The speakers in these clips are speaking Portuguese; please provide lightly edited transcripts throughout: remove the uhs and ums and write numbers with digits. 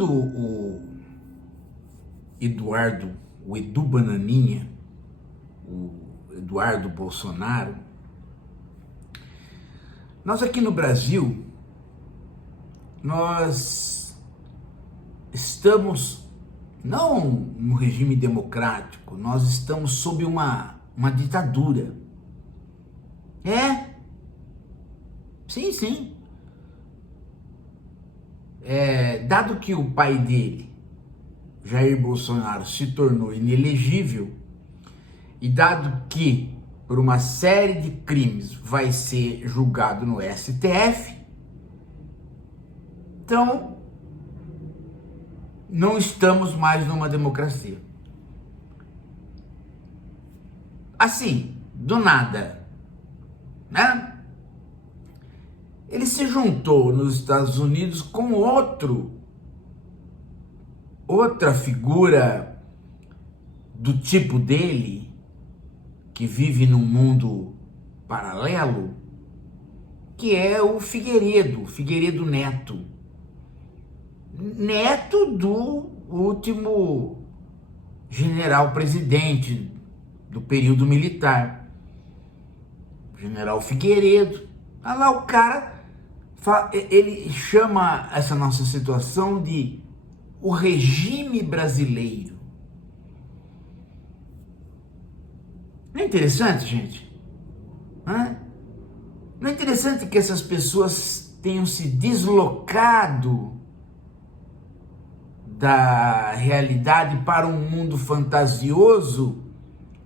quando o Edu Bananinha, o Eduardo Bolsonaro, nós aqui no Brasil, nós estamos não no regime democrático, nós estamos sob uma ditadura. Sim. Dado que o pai dele, Jair Bolsonaro, se tornou inelegível, e dado que por uma série de crimes vai ser julgado no STF, então não estamos mais numa democracia. Assim, do nada, né? Ele se juntou nos Estados Unidos com outra figura do tipo dele, que vive num mundo paralelo, que é o Figueiredo Neto. Neto do último general-presidente do período militar, General Figueiredo. Olha lá, o cara, ele chama essa nossa situação de o regime brasileiro. Não é interessante, gente? Não é interessante que essas pessoas tenham se deslocado da realidade para um mundo fantasioso,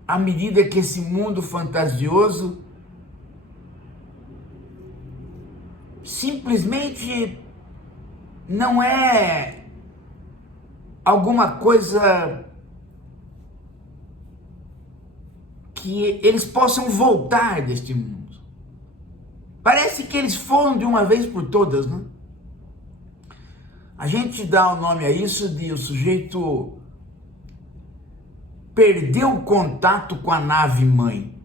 à medida que esse mundo fantasioso simplesmente não é alguma coisa que eles possam voltar deste mundo. Parece que eles foram de uma vez por todas, né? A gente dá o nome a isso de o sujeito perdeu o contato com a nave mãe.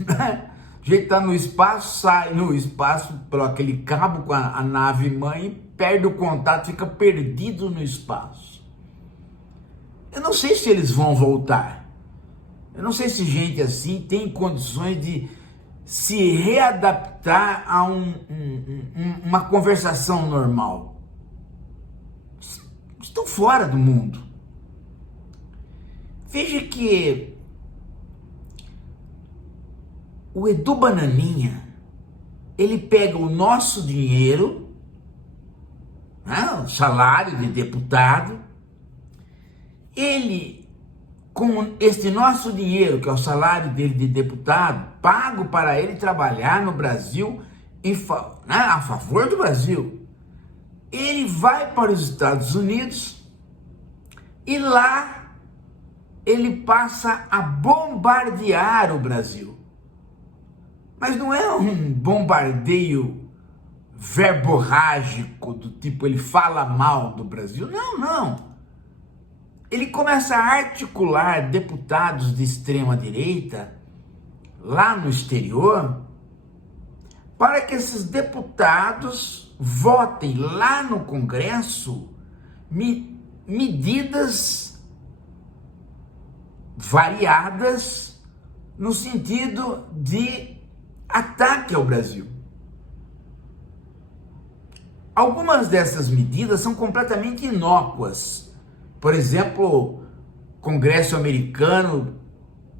O sujeito está no espaço, sai no espaço por aquele cabo com a nave mãe, perde o contato, fica perdido no espaço. Eu não sei se eles vão voltar. Eu não sei se gente assim tem condições de se readaptar a uma conversação normal. Estão fora do mundo. Veja que o Edu Bananinha, ele pega o nosso dinheiro, né, o salário de deputado, ele, com este nosso dinheiro, que é o salário dele de deputado, pago para ele trabalhar no Brasil, a favor do Brasil, ele vai para os Estados Unidos e lá ele passa a bombardear o Brasil. Mas não é um bombardeio verborrágico, do tipo ele fala mal do Brasil. Não. Ele começa a articular deputados de extrema direita lá no exterior para que esses deputados votem lá no Congresso medidas variadas no sentido de ataque ao Brasil. Algumas dessas medidas são completamente inócuas. Por exemplo, o Congresso americano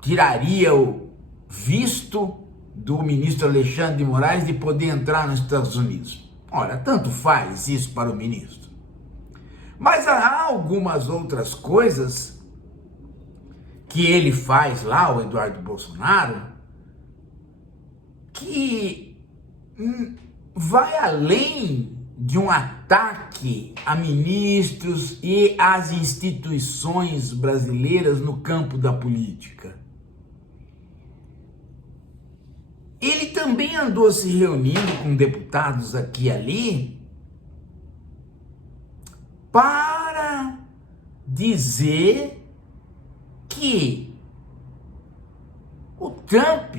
tiraria o visto do ministro Alexandre de Moraes de poder entrar nos Estados Unidos. Ora, tanto faz isso para o ministro. Mas há algumas outras coisas que ele faz lá, o Eduardo Bolsonaro, que vai além de um ataque a ministros e às instituições brasileiras no campo da política. Ele também andou se reunindo com deputados aqui e ali para dizer que o Trump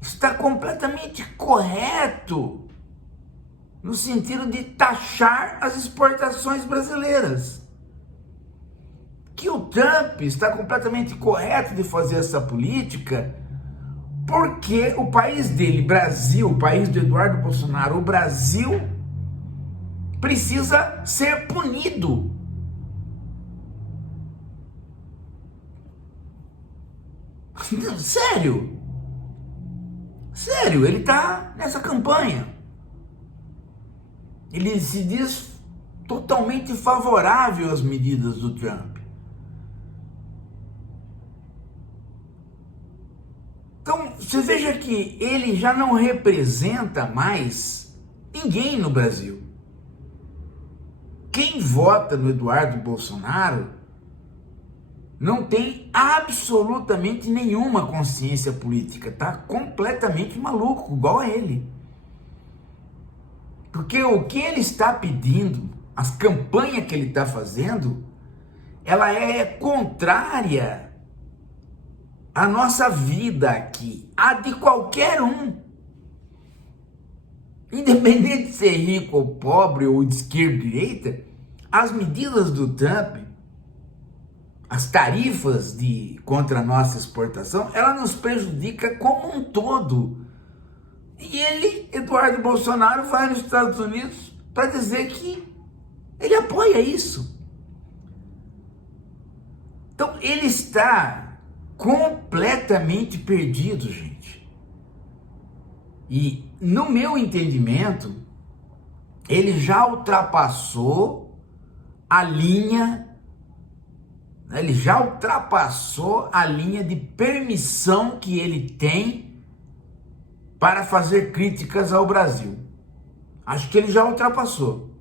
está completamente correto no sentido de taxar as exportações brasileiras. Que o Trump está completamente correto de fazer essa política, porque o país dele, Brasil, o país do Eduardo Bolsonaro, o Brasil, precisa ser punido. Sério. Sério, ele está nessa campanha. Ele se diz totalmente favorável às medidas do Trump. Então, você veja que ele já não representa mais ninguém no Brasil. Quem vota no Eduardo Bolsonaro não tem absolutamente nenhuma consciência política, tá completamente maluco, igual a ele. Porque o que ele está pedindo, as campanhas que ele está fazendo, ela é contrária à nossa vida aqui, a de qualquer um. Independente de ser rico ou pobre, ou de esquerda ou direita, as medidas do Trump, as tarifas contra a nossa exportação, ela nos prejudica como um todo. E ele, Eduardo Bolsonaro, vai nos Estados Unidos para dizer que ele apoia isso. Então ele está completamente perdido, gente. E no meu entendimento, ele já ultrapassou a linha, de permissão que ele tem para fazer críticas ao Brasil. Acho que ele já ultrapassou.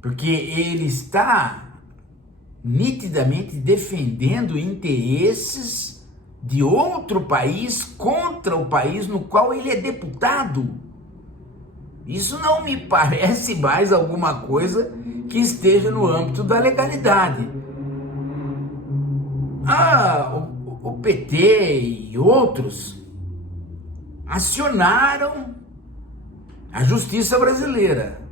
Porque ele está nitidamente defendendo interesses de outro país contra o país no qual ele é deputado. Isso não me parece mais alguma coisa que esteja no âmbito da legalidade. O PT e outros acionaram a Justiça Brasileira,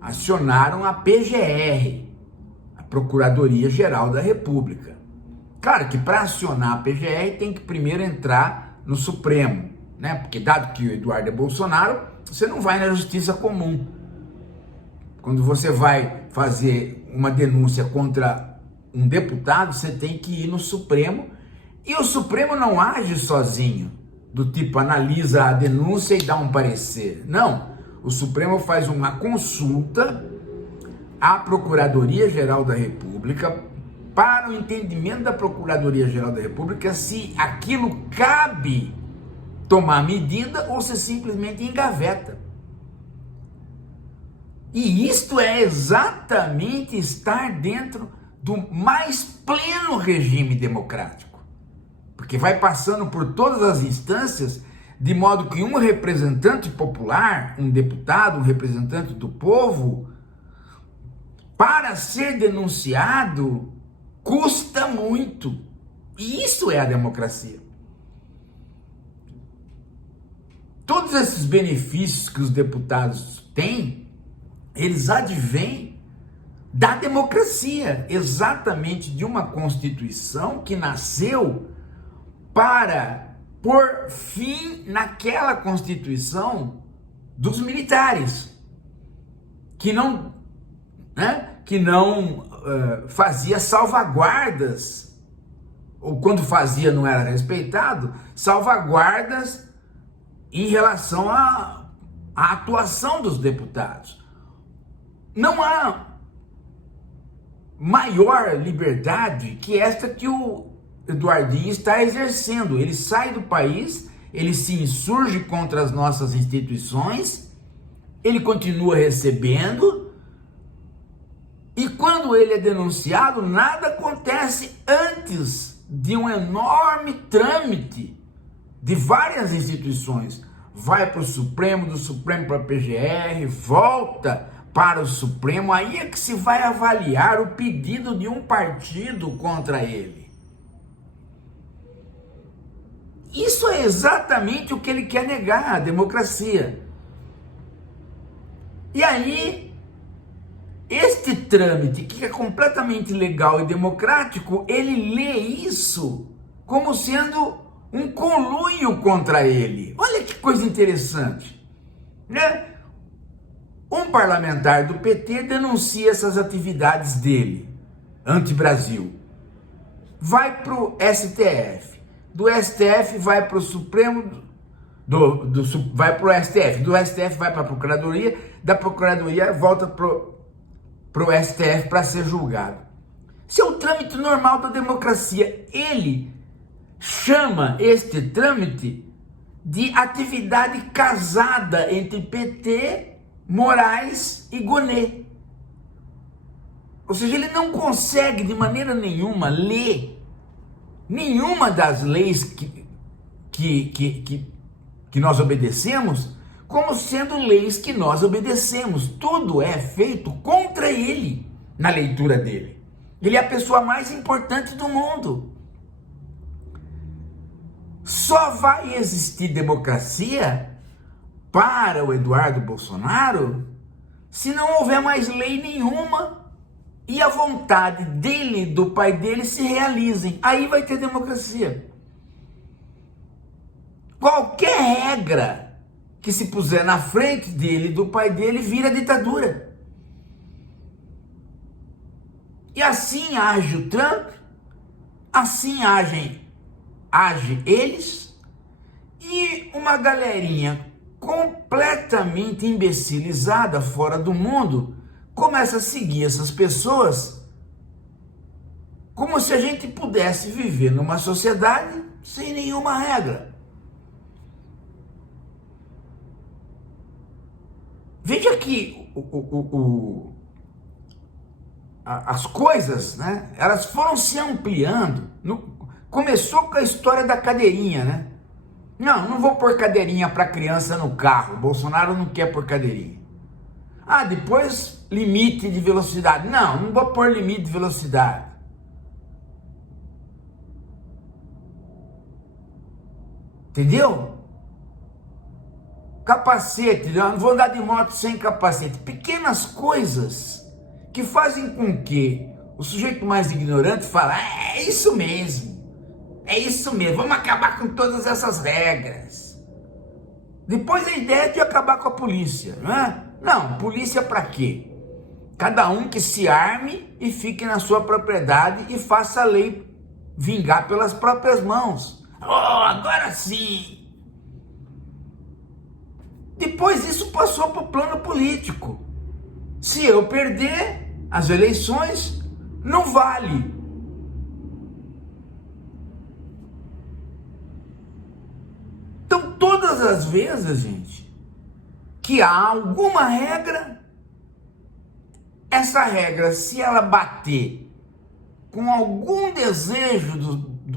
acionaram a PGR, a Procuradoria-Geral da República. Claro que para acionar a PGR tem que primeiro entrar no Supremo, né? Porque dado que o Eduardo é Bolsonaro, você não vai na Justiça Comum. Quando você vai fazer uma denúncia contra um deputado, você tem que ir no Supremo, e o Supremo não age sozinho, do tipo analisa a denúncia e dá um parecer. Não, o Supremo faz uma consulta à Procuradoria-Geral da República para o entendimento da Procuradoria-Geral da República se aquilo cabe tomar medida ou se simplesmente engaveta. E isto é exatamente estar dentro do mais pleno regime democrático, porque vai passando por todas as instâncias, de modo que um representante popular, um deputado, um representante do povo, para ser denunciado, custa muito. E isso é a democracia. Todos esses benefícios que os deputados têm, eles advêm da democracia, exatamente de uma Constituição que nasceu para pôr fim naquela Constituição dos militares, que não fazia salvaguardas, ou quando fazia não era respeitado, salvaguardas em relação à atuação dos deputados. Não há maior liberdade que esta que o Eduardinho está exercendo. Ele sai do país, ele se insurge contra as nossas instituições, ele continua recebendo, e quando ele é denunciado, nada acontece antes de um enorme trâmite de várias instituições. Vai para o Supremo, do Supremo para a PGR, volta para o Supremo, aí é que se vai avaliar o pedido de um partido contra ele. Isso é exatamente o que ele quer negar, a democracia. E aí, este trâmite, que é completamente legal e democrático, ele lê isso como sendo um conluio contra ele. Olha que coisa interessante, né? Um parlamentar do PT denuncia essas atividades dele, anti-Brasil. Vai para o STF. Do STF vai para o Supremo, vai para o STF. Do STF vai para a Procuradoria. Da Procuradoria volta para o STF para ser julgado. Isso é o trâmite normal da democracia. Ele chama este trâmite de atividade casada entre PT, Moraes e Gonet. Ou seja, ele não consegue de maneira nenhuma ler nenhuma das leis que nós obedecemos como sendo leis que nós obedecemos. Tudo é feito contra ele na leitura dele. Ele é a pessoa mais importante do mundo. Só vai existir democracia para o Eduardo Bolsonaro se não houver mais lei nenhuma e a vontade dele e do pai dele se realizem. Aí vai ter democracia. Qualquer regra que se puser na frente dele e do pai dele vira ditadura. E assim age o Trump, assim age eles, e uma galerinha completamente imbecilizada fora do mundo começa a seguir essas pessoas como se a gente pudesse viver numa sociedade sem nenhuma regra. Veja que as coisas, né, elas foram se ampliando. Começou com a história da cadeirinha, né? Não vou pôr cadeirinha para criança no carro. Bolsonaro não quer pôr cadeirinha. Depois limite de velocidade. Não vou pôr limite de velocidade. Entendeu? Capacete, não vou andar de moto sem capacete. Pequenas coisas que fazem com que o sujeito mais ignorante fale: é isso mesmo, vamos acabar com todas essas regras. Depois a ideia é de acabar com a polícia, não é? Não, polícia para quê? Cada um que se arme e fique na sua propriedade e faça a lei vingar pelas próprias mãos. Agora sim! Depois isso passou para o plano político. Se eu perder as eleições, não vale. Então, todas as vezes, gente, que há alguma regra, essa regra, se ela bater com algum desejo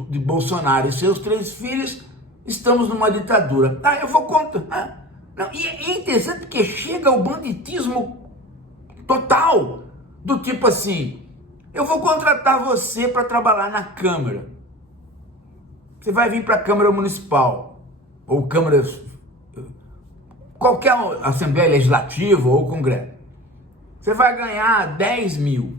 de Bolsonaro e seus 3 filhos, estamos numa ditadura. Eu vou contra. Não, e é interessante porque chega o banditismo total, do tipo assim: eu vou contratar você para trabalhar na Câmara. Você vai vir para a Câmara Municipal, ou Câmara, qualquer Assembleia Legislativa ou Congresso. Você vai ganhar 10 mil.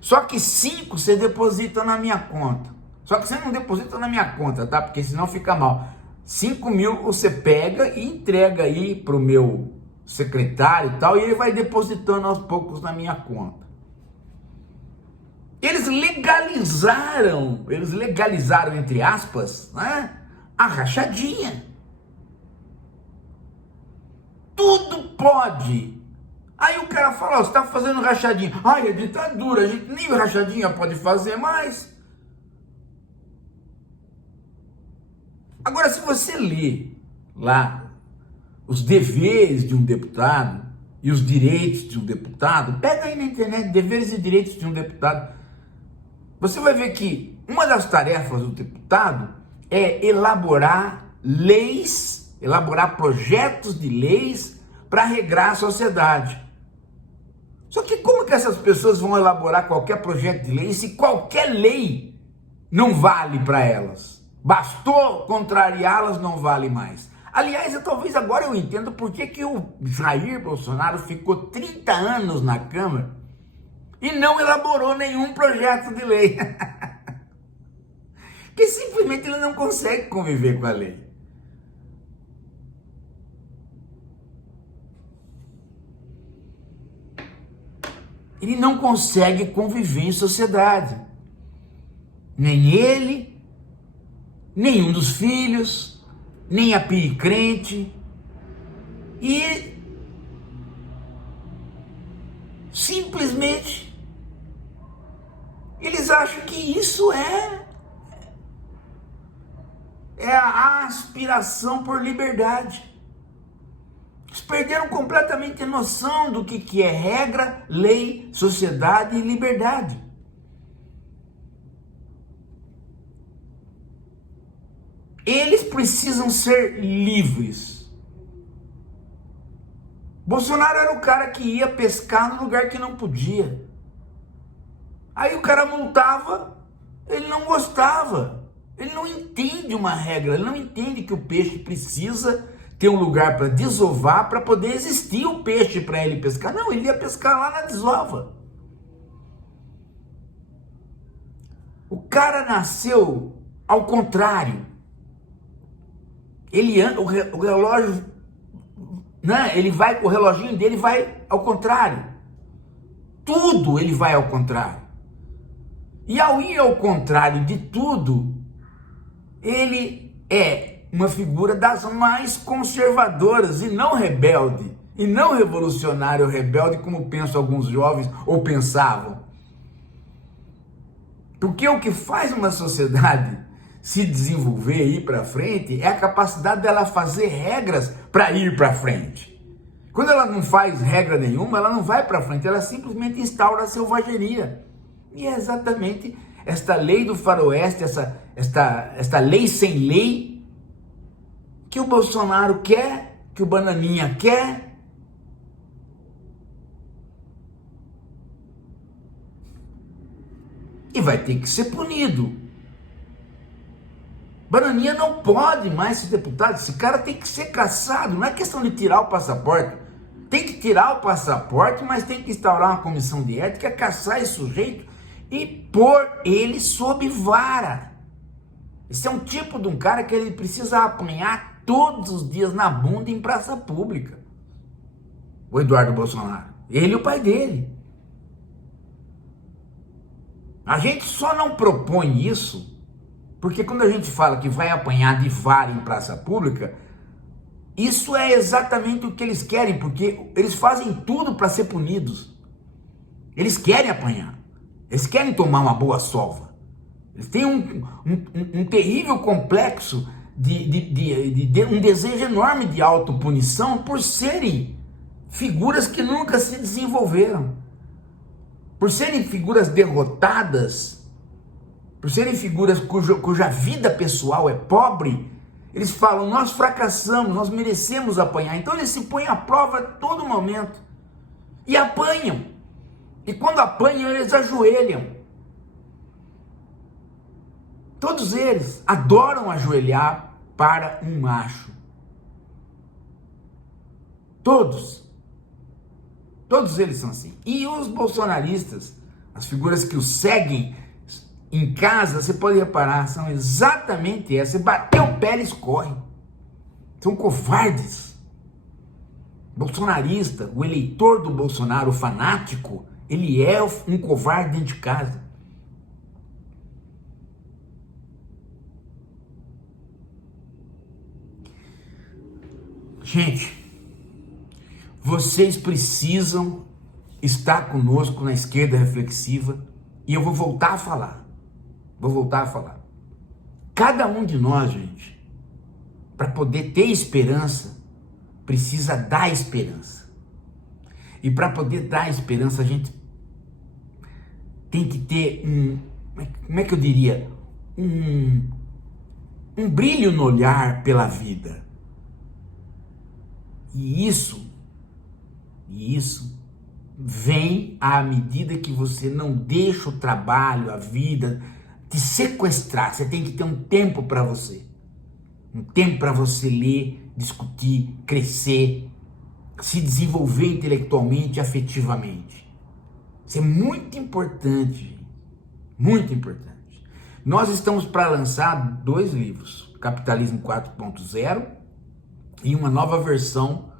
Só que 5 você deposita na minha conta. Só que você não deposita na minha conta, tá? Porque senão fica mal. 5 mil você pega e entrega aí pro meu secretário e tal, e ele vai depositando aos poucos na minha conta. Eles legalizaram, entre aspas, né, a rachadinha. Tudo pode. Aí o cara fala: você tá fazendo rachadinha. É ditadura, a gente nem rachadinha pode fazer mais. Agora, se você lê lá os deveres de um deputado e os direitos de um deputado, pega aí na internet, deveres e direitos de um deputado, você vai ver que uma das tarefas do deputado é elaborar leis, elaborar projetos de leis para regrar a sociedade. Só que como que essas pessoas vão elaborar qualquer projeto de lei se qualquer lei não vale para elas? Bastou contrariá-las, não vale mais. Aliás, talvez agora eu entendo por que o Jair Bolsonaro ficou 30 anos na Câmara e não elaborou nenhum projeto de lei. Porque simplesmente ele não consegue conviver com a lei. Ele não consegue conviver em sociedade. Nem ele, nenhum dos filhos, nem a piricrente. E simplesmente eles acham que isso é a aspiração por liberdade. Eles perderam completamente a noção do que é regra, lei, sociedade e liberdade. Eles precisam ser livres. Bolsonaro era o cara que ia pescar no lugar que não podia. Aí o cara multava, ele não gostava. Ele não entende uma regra, ele não entende que o peixe precisa ter um lugar para desovar para poder existir o peixe para ele pescar. Não, ele ia pescar lá na desova. O cara nasceu ao contrário. O relógio, né? O reloginho dele vai ao contrário. Tudo ele vai ao contrário. E ao ir ao contrário de tudo, ele é uma figura das mais conservadoras e não rebelde, e não revolucionário rebelde, como pensam alguns jovens ou pensavam. Porque o que faz uma sociedade se desenvolver e ir para frente é a capacidade dela fazer regras para ir para frente. Quando ela não faz regra nenhuma, ela não vai para frente, ela simplesmente instaura a selvageria. E é exatamente esta lei do faroeste, esta lei sem lei, que o Bolsonaro quer, que o Bananinha quer. E vai ter que ser punido. Bananinha não pode mais ser deputado, esse cara tem que ser cassado, não é questão de tirar o passaporte. Tem que tirar o passaporte, mas tem que instaurar uma comissão de ética, caçar esse sujeito e pôr ele sob vara. Esse é um tipo de um cara que ele precisa apanhar todos os dias na bunda em praça pública. O Eduardo Bolsonaro. Ele e o pai dele. A gente só não propõe isso porque quando a gente fala que vai apanhar de vara em praça pública, isso é exatamente o que eles querem, porque eles fazem tudo para ser punidos. Eles querem apanhar. Eles querem tomar uma boa sova. Eles têm um terrível complexo de um desejo enorme de autopunição por serem figuras que nunca se desenvolveram, por serem figuras derrotadas, por serem figuras cuja vida pessoal é pobre. Eles falam, nós fracassamos, nós merecemos apanhar. Então eles se põem à prova a todo momento e apanham. E quando apanham, eles ajoelham. Todos eles adoram ajoelhar para um macho. Todos eles são assim. E os bolsonaristas, as figuras que os seguem em casa, você pode reparar, são exatamente essas. Você bateu o pé, eles correm. São covardes. Bolsonarista, o eleitor do Bolsonaro, o fanático, ele é um covarde dentro de casa. Gente, vocês precisam estar conosco na Esquerda Reflexiva e eu vou voltar a falar. Cada um de nós, gente, para poder ter esperança, precisa dar esperança. E para poder dar esperança, a gente tem que ter como é que eu diria? Um brilho no olhar pela vida. E isso vem à medida que você não deixa o trabalho, a vida te sequestrar. Você tem que ter um tempo para você. um tempo para você ler, discutir, crescer, se desenvolver intelectualmente e afetivamente. Isso é muito importante, muito importante. Nós estamos para lançar 2 livros, Capitalismo 4.0 e uma nova versão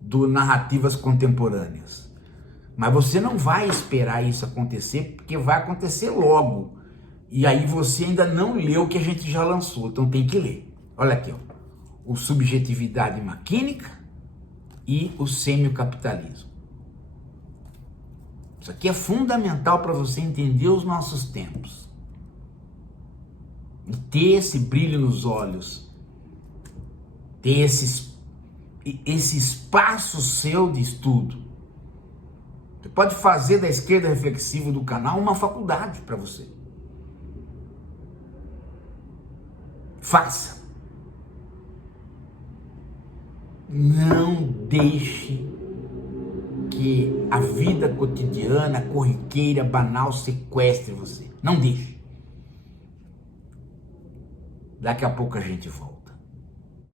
do Narrativas Contemporâneas. Mas você não vai esperar isso acontecer, porque vai acontecer logo. E aí você ainda não leu o que a gente já lançou, então tem que ler. Olha aqui, ó, o Subjetividade Maquínica e o Semiocapitalismo. Isso aqui é fundamental para você entender os nossos tempos. E ter esse brilho nos olhos, ter esse espaço seu de estudo. Você pode fazer da Esquerda Reflexiva do canal uma faculdade para você. Faça. Não deixe que a vida cotidiana, corriqueira, banal sequestre você. Não deixe. Daqui a pouco a gente volta.